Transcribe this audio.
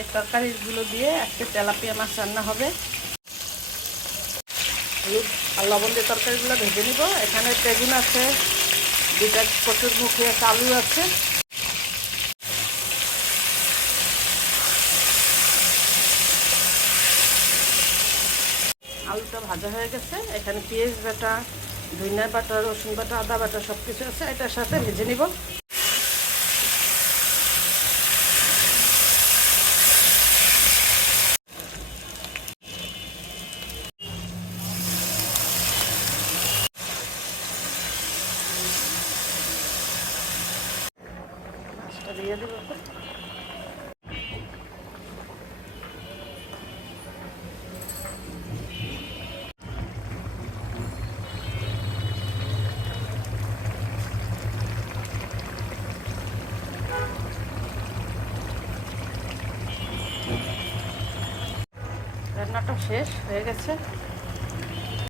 এই তরকারিগুলো দিয়ে আজকে তেলাপিয়া মাছ রান্না হবে। হলুদ আর লবণ দিয়ে তরকারিগুলো ভেজে নিব। এখানে বেগুন আছে, 2টা কচুরমুখী আছে, আলু আছে। আলুটা ভাজা হয়ে গেছে। এখানে পেঁয়াজ বাটা, ধনিয়া বাটা, রসুন বাটা, আদা বাটা সব কিছু আছে, এটার সাথে ভেজে নিব। মাছটা দিয়ে দেবো। রান্নাটা শেষ হয়ে গেছে।